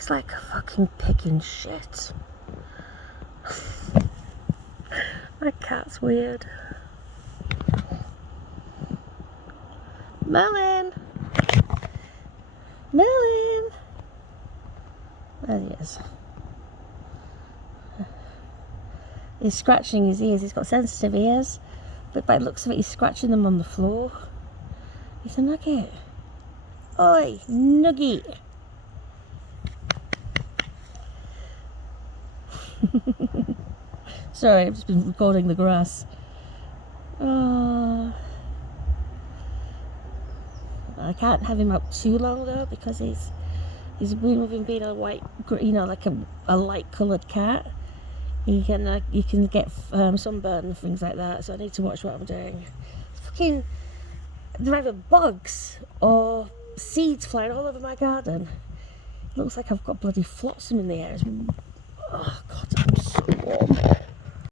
He's like fucking picking shit. My cat's weird. Merlin! Merlin! There he is. He's scratching his ears. He's got sensitive ears, but by the looks of it, he's scratching them on the floor. He's a nugget. Oi, nugget! Sorry, I've just been recording the grass. Oh. I can't have him up too long though, because he's been with him being a white, you know, like a light coloured cat. You can get sunburn and things like that. So I need to watch what I'm doing. Fucking, there are either bugs or seeds flying all over my garden. It looks like I've got bloody flotsam in the air. Oh